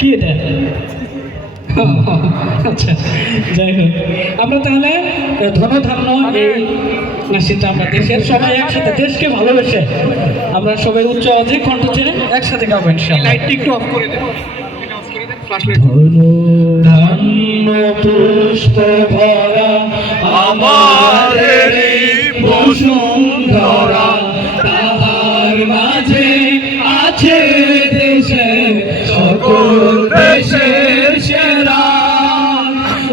কি এটা? আচ্ছা, যাই হোক, আমরা তাহলে ধনধান্য এই নাসিদটা আমরা দেশের সবাই একসাথে দেশকে ভালোবেসে আমরা সবাই উচ্চ আওয়াজে কণ্ঠ ছেড়ে একসাথে গাবো ইনশাআল্লাহ। লাইটটা একটু অফ করে দেন, ধন্য পুষ্প ভরা আমাদের বসুন্ধরা, তাহার মাঝে আছে দেশে সকল দেশের সেরা,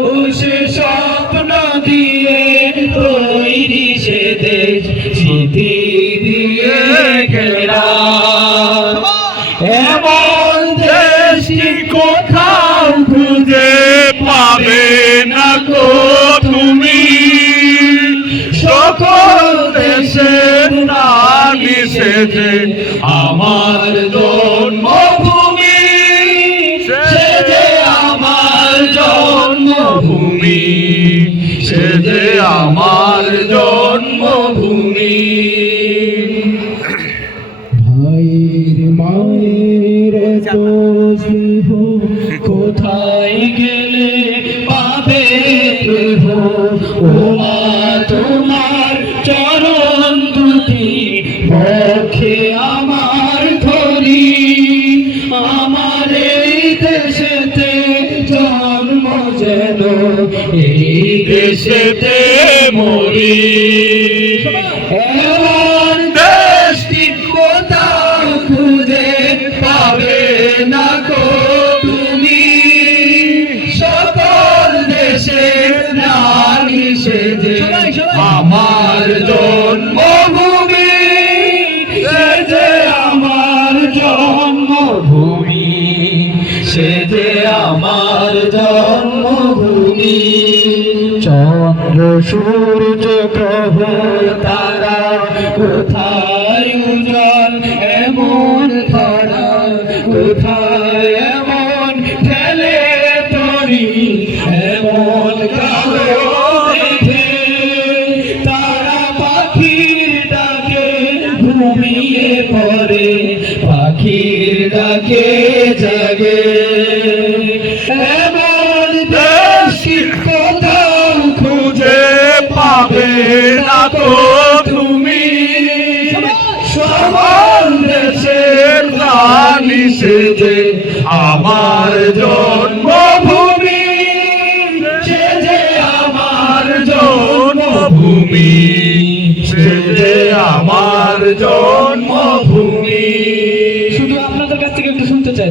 ও সে স্বপ্ন দিয়ে তৈরি সে দেশ স্মৃতি দিয়ে ঘেরা। এমন দেশটি কোথাও খুঁজে পাবে না তো তুমি, সকল দেশের নামই সেজে আমার জন্মভূমি, সেজে আমার জন্মভূমি, সেজে আমার জন্মভূমি। ভাইয়ের মায়ের তো স্নেহ কোথায় গেলে পাবে কেহ, ও মা তোমার চরণ দুটি বক্ষে আমার ধরি, আমার এই দেশেতে জন্ম যেন এই দেশেতে মরি। এমন দেশটি কোথাও খুঁজে পাবে না গো তুমি, সকল দেশের রানী সেজে আমার জন্মভূমি, সেজে আমার জন্মভূমি, সেজে আমার জন্মভূমি। চন্দ্র সূর্য গ্রহ তারা কোথায় উজ্জ্বল এমন ধরা, কোথায় এমন ঠেলে তরি এমন কালো দেখে, তারা পাখির ডাকে ঘুমিয়ে পড়ে, পাখির ডাকে জাগে। এমন দেশটি কোথাও খুঁজে পাবে না তো তুমি, সকল দেশের রানী সেজে আমার জন্মভূমি, সেজে আমার জন্মভূমি, সেজে আমার জন্মভূমি।